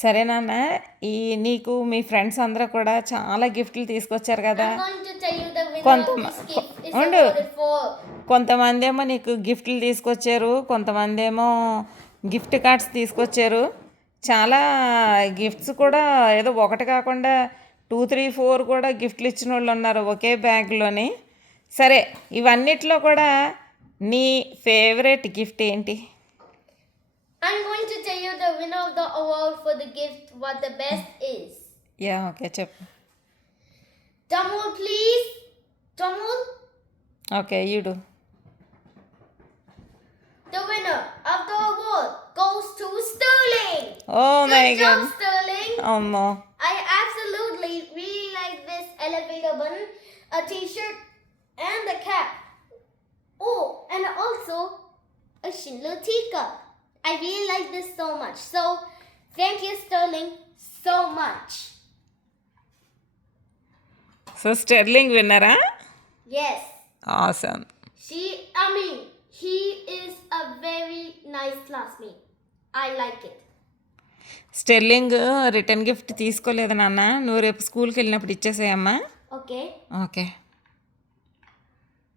సరే నాన్న, ఈ నీకు మీ ఫ్రెండ్స్ అందరూ కూడా చాలా గిఫ్ట్లు తీసుకొచ్చారు కదా. I'm going to tell you the winner కొంత of this gift is ఉండు awarded for. కొంతమంది ఏమో నీకు గిఫ్ట్లు తీసుకొచ్చారు, కొంతమంది ఏమో గిఫ్ట్ కార్డ్స్ తీసుకొచ్చారు. చాలా గిఫ్ట్స్ కూడా ఏదో ఒకటి కాకుండా 2, 3, 4 కూడా గిఫ్ట్లు ఇచ్చిన వాళ్ళు ఉన్నారు ఒకే బ్యాగ్లోని. సరే, ఇవన్నిట్లో కూడా నీ ఫేవరెట్ గిఫ్ట్ ఏంటి? I'm going to tell you the winner of the award for the gift, what the best is. Yeah, okay, చెప్పు. Tamul, please. Tamul. Okay, you do. The winner of the award goes to Sterling. Oh my Good job, God. Sterling. అమ్మో, I absolutely really like this elevator button, a t-shirt, and a cap. Oh, and also a Schindler teacup. I really like this so much. So, thank you, Sterling, so much. So Sterling విన్నరా? Yes. Awesome. He is a very nice classmate. I like it. Sterling return gift తీసుకోలేదు నాన్న, నువ్వు రేపు స్కూల్కి వెళ్ళినప్పుడు ఇచ్చేసేయమ్మా. Okay. Okay.